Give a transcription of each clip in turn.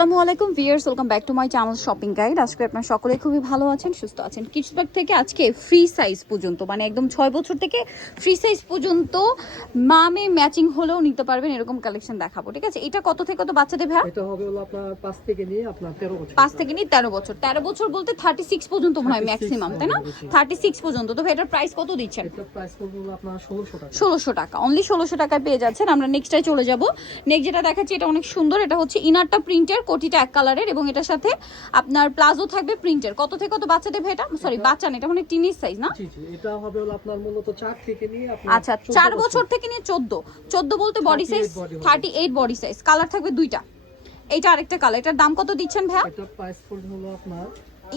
আসসালামু আলাইকুম viewers, welcome back to my channel shopping guide. আজকে আপনারা সকলে খুবই ভালো আছেন, সুস্থ আছেন। কিডস ব্যাগ থেকে আজকে ফ্রি সাইজ পর্যন্ত, মানে একদম 6 বছর থেকে ফ্রি সাইজ পর্যন্ত মামে ম্যাচিং হলেও নিতে পারবেন এরকম কালেকশন দেখাবো। ঠিক আছে, এটা কত থেকে কত বাচ্চাদের ভাই? এটা হবে হলো আপনার 5 থেকে নিয়ে আপনার 13 বছর। 5 থেকে নিয়ে 13 বছর। 13 বছর বলতে 36 পর্যন্ত মনে হয় ম্যাক্সিমাম, তাই না? 36 পর্যন্ত। তো ভাই এটার প্রাইস কত দিচ্ছেন? এটা প্রাইস পড়বে হলো আপনার 1600 টাকা। 1600 টাকা, অনলি 1600 টাকায় পেয়ে যাচ্ছেন। আমরা নেক্সটটায় চলে যাব। নেক্সট যেটা দেখাচ্ছি এটা অনেক সুন্দর। এটা হচ্ছে ইনারটা প্রিন্টের, কোটিটা এক কালারের এবং এটার সাথে আপনার প্লাজো থাকবে প্রিন্টের। কত থেকে কত বাচ্চাদের ভাই এটা? সরি বাচ্চা না, এটা মানে টিনেজ সাইজ না? জি জি, এটা হবে হলো আপনার মূলত 4 থেকে নিয়ে আপনার আচ্ছা 4 বছর থেকে নিয়ে 14 বলতে body size 38 body size. Colour থাকবে দুইটা। এইটা আরেকটা কালার। এটার দাম কত দিচ্ছেন ভাই? এটা প্রাইস পড়বে হলো আপনার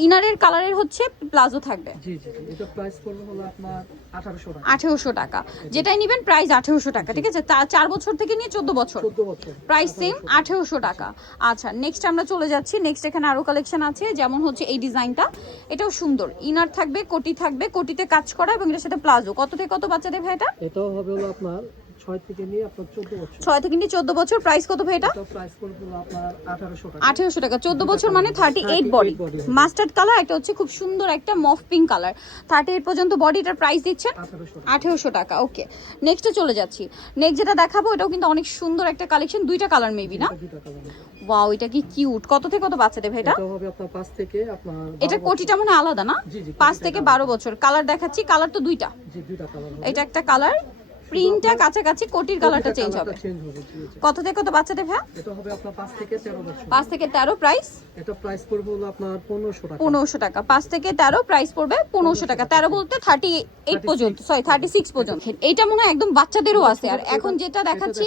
ইনারের কালারের হচ্ছে প্লাজো থাকবে। জি জি, এটা প্রাইস পড়বে হলো আপনার 1800 টাকা। 1800 টাকা, যেটাই নেবেন প্রাইস 1800 টাকা। ঠিক আছে, 4 বছর থেকে নিয়ে 14 বছর, 14 বছর প্রাইস সেম 1800 টাকা। আচ্ছা নেক্সট আমরা চলে যাচ্ছি। নেক্সট এখানে আরো কালেকশন আছে, যেমন হচ্ছে এই ডিজাইনটা, এটাও সুন্দর। ইনার থাকবে, কোটি থাকবে, কোটিতে কাজ করা এবং এটার সাথে প্লাজো। কত থেকে কত বাচ্চাদের ভাই এটা? এটাও হবে হলো আপনার 6 থেকে নিয়ে আপনার 14 বছর। 6 থেকে নিয়ে 14 বছর। প্রাইস কত ভাই এটা? এটা প্রাইস পড়বে হলো আপনার 1800 টাকা। 1800 টাকা। 14 বছর মানে 38 বডি, মাস্টার্ড কালার। একটা হচ্ছে খুব সুন্দর একটা মফ পিঙ্ক কালার, 38 পর্যন্ত বডি। এটার প্রাইস দিচ্ছেন 1800 টাকা। ওকে নেক্সটে চলে যাচ্ছি। নেক্সট যেটা দেখাবো এটাও কিন্তু অনেক সুন্দর একটা কালেকশন, দুইটা কালার মেবি না? ওয়াও, এটা কি কিউট। কত থেকে কত বাচ্চাদের ভাই এটা? এটা হবে আপনার 5 থেকে আপনার এটা কোটিটা মনে আলাদা না? জি জি, 5 থেকে 12 বছর। কালার দেখাচ্ছি, কালার তো দুইটা। জি, দুইটা কালার হবে। এটা একটা কালার, প্রিন্টটা কাছাকাছি, কোটির কালারটা চেঞ্জ হবে। চেঞ্জ হবে, জি জি। কত থেকে কত বাচ্চাদের ভাই? এটা হবে আপনার 5 থেকে 13 বছর। 5 থেকে 13। প্রাইস এটা প্রাইস পড়বে হলো আপনার 1500 টাকা। 1500 টাকা। 5 থেকে 13 প্রাইস পড়বে 1500 টাকা। 13 বলতে 38 পর্যন্ত, সরি 36 পর্যন্ত। এইটা মনে হয় একদম বাচ্চাদেরও আছে। আর এখন যেটা দেখাচ্ছি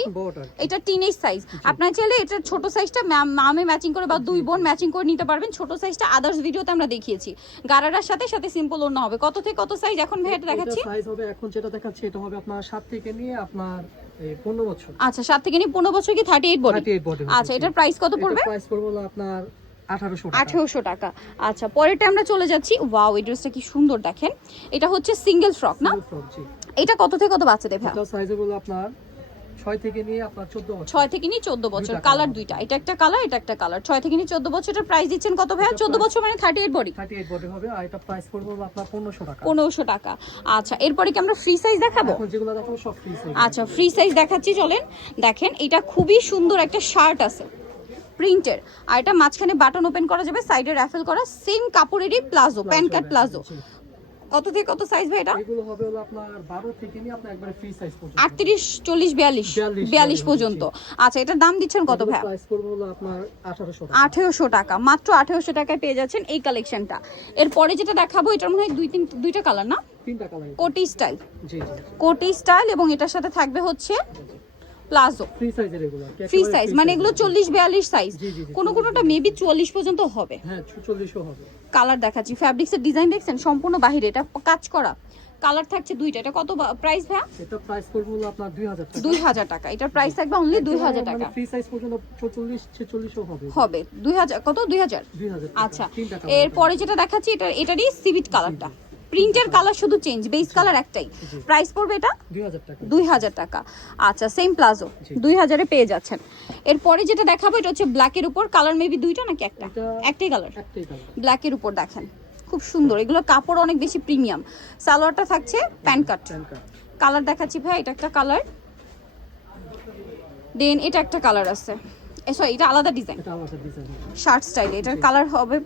এটা টিনেজ সাইজ। আপনার চাইলে এটা ছোট সাইজটা মামে ম্যাচিং করে বা দুই বোন ম্যাচিং করে নিতে পারবেন। ছোট সাইজটা আদার্স ভিডিওতে আমরা দেখিয়েছি। গারারার সাথে সাথে সিম্পল ওড়না হবে। কত থেকে কত সাইজ এখন ভাই এটা দেখাচ্ছি? সাইজ হবে এখন যেটা দেখাচ্ছি এটা হবে আপনার 7 থেকে নিয়ে আপনার 15 বছর। আচ্ছা 7 থেকে নিয়ে 15 বছর কি 38 বডি? 38 বডি। আচ্ছা এটার প্রাইস কত পড়বে? প্রাইস পড়বে হলো আপনার 1800 টাকা। 1800 টাকা। আচ্ছা পরেরটা আমরা চলে যাচ্ছি। ওয়াও, এই ড্রেসটা কি সুন্দর দেখেন। এটা হচ্ছে সিঙ্গেল ফ্রক না? এটা কত থেকে কত বাচ্চাদের ভাই? এটা সাইজ হলো আপনার 6 থেকে নিয়ে আপনার 14 বছর। 6 থেকে নিয়ে 14 বছর। কালার দুইটা, এটা একটা কালার, এটা একটা কালার। 6 থেকে নিয়ে 14 বছরের প্রাইস দিচ্ছেন কত ভাই? 14 বছর মানে 38 বডি। 38 বডি হবে। আর এটা প্রাইস পড়বে হলো আপনার 1500 টাকা। 1500 টাকা। আচ্ছা এরপরে কি আমরা ফ্রি সাইজ দেখাবো? এখন যেগুলো দেখাবো সব ফ্রি সাইজ। আচ্ছা ফ্রি সাইজ দেখাচ্ছি, চলেন দেখেন। এটা খুবই সুন্দর একটা শার্ট আছে প্রিন্টের, আর এটা মাঝখানে বাটন ওপেন করা যাবে, সাইডে র্যাফেল করা, সেম কাপড়েরই প্লাজো, প্যান্ট কাট প্লাজো। কত থেকে কত সাইজ ভাই এটা? এগুলো হবে হলো আপনার 12 থেকে নিয়ে আপনার একবারে ফ্রি সাইজ পর্যন্ত। 38 40 42 পর্যন্ত। আচ্ছা এটার দাম দিচ্ছেন কত ভাই? প্রাইস পড়বে হলো আপনার 1800 টাকা। 1800 টাকা, মাত্র 1800 টাকায় পেয়ে যাচ্ছেন এই কালেকশনটা। এরপরে যেটা দেখাবো এটার মনে হয় দুইটা কালার না? তিনটা কালার। কোটি স্টাইল। জি জি, কোটি স্টাইল এবং এটার সাথে থাকবে হচ্ছে প্লাজো। ফ্রি সাইজের এগুলো। ফ্রি সাইজ মানে এগুলো 40 42 সাইজ। কোনোটা মেবি 44 পর্যন্ত হবে। হ্যাঁ 44ও হবে। কালার দেখাচ্ছি, ফ্যাব্রিক্সের ডিজাইন দেখছেন সম্পূর্ণ বাহিরে, এটা কাজ করা। কালার থাকছে দুইটা। এটা কত প্রাইস ভাই? এটা প্রাইস পড়বে হলো আপনার 2000 টাকা। 2000 টাকা। এটার প্রাইস থাকবে অনলি 2000 টাকা। ফ্রি সাইজ পর্যন্ত 44 46ও হবে। হবে 2000 কত? 2000। আচ্ছা এরপরে যেটা দেখাচ্ছি এটারই সিভিট কালারটা, প্রিন্টের কালার শুধু চেঞ্জ, বেস কালার একটাই। প্রাইস পড়বে এটা 2000 টাকা। 2000 টাকা। আচ্ছা সেম প্লাজো 2000 এ পেয়ে যাচ্ছেন। এরপরে যেটা দেখাবো এটা হচ্ছে ব্ল্যাকের উপর, কালার মেবি দুইটা নাকি একটা? একটাই কালার। ব্ল্যাকের উপর দেখেন খুব সুন্দর। এগুলো কাপড় অনেক বেশি প্রিমিয়াম। সালোয়ারটা থাকছে প্যান্ট কাট। কালার দেখাচ্ছি ভাই, এটা একটা কালার, দেন এটা একটা কালার আছে, সরি এটা আলাদা ডিজাইন, শার্ট স্টাইল। এটার কালার হবে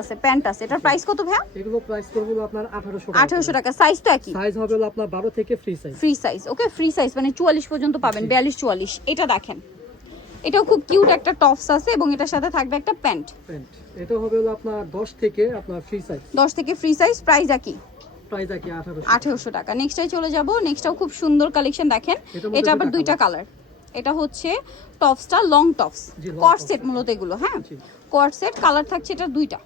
আছে, প্যান্ট আছে। এটার প্রাইস কত ভাই? এগুলো প্রাইস করবে হলো আপনার 1800 টাকা। 1800 টাকা। সাইজ তো একই, সাইজ হবে হলো আপনার 12 থেকে ফ্রি সাইজ। Free size. ওকে ফ্রি সাইজ মানে 44 পর্যন্ত পাবেন, 42 44। এটা দেখেন, এটাও খুব কিউট একটা টপস আছে এবং এটার সাথে থাকবে একটা প্যান্ট। এটা হবে হলো আপনার 10 থেকে আপনার ফ্রি সাইজ। 10 থেকে ফ্রি সাইজ। প্রাইস একই, প্রাইস একই 1800 টাকা। নেক্সটটাই চলে যাব। নেক্সটটাও খুব সুন্দর কালেকশন দেখেন। এটা আবার দুইটা কালার। এটা হচ্ছে টপসটা লং টপস, কট সেট মূলত এগুলো। হ্যাঁ কট সেট। কালার থাকছে এটা দুইটা,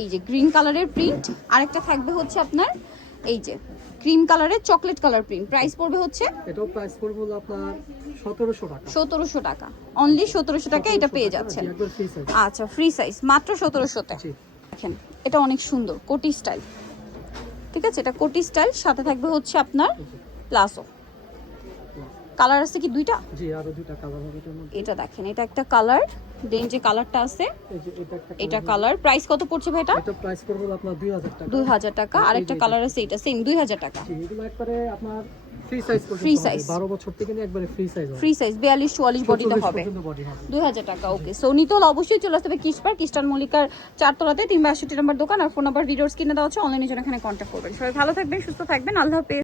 এই যে গ্রিন কালারের প্রিন্ট, আরেকটা থাকবে হচ্ছে আপনার এই যে ক্রিম কালারের চকলেট কালার প্রিন্ট। প্রাইস পড়বে হচ্ছে এটাও প্রাইস পড়বে হলো আপনার 1700 টাকা। 1700 টাকা, অনলি 1700 টাকা এটা পেয়ে যাচ্ছেন। আচ্ছা ফ্রি সাইজ মাত্র 1700 তে। দেখেন এটা অনেক সুন্দর কোটি স্টাইল। ঠিক আছে, এটা কোটি স্টাইল, সাথে থাকবে হচ্ছে আপনার প্লাজো। কালার আছে কি দুইটা? জি, আরো দুইটা কালার হবে এটার মধ্যে। এটা দেখেন, এটা একটা কালার, দেন যে কালারটা আছে এই যে এটা একটা এটা কালার। প্রাইস কত পড়ছে ভাই এটা? এটা প্রাইস পড়বে আপনার 2000 টাকা। 2000 টাকা। আর একটা কালার আছে এটা সেম 2000 টাকা। জি, এগুলো একবারে আপনার ফ্রি সাইজ পর্যন্ত Free হবে। size। 12 বছর থেকে নিয়ে একবারে ফ্রি সাইজ হবে। ফ্রি সাইজ 42 44 বডিতে 44 হবে। পর্যন্ত বডি হবে। 2000 টাকা। ওকে, সো নিতে হলে অবশ্যই চলে আসতে হবে কিসপার, কিস্টান মল্লিকার 4 তলাতে 362 নম্বর দোকান। আর ফোন নাম্বার ভিডিওস কিনে দেওয়া হচ্ছে, অনলাইনে জন্য এখানে কন্ট্যাক্ট করবেন। সবাই ভালো থাকবেন, সুস্থ থাকবেন, আল্লাহ হাফেজ।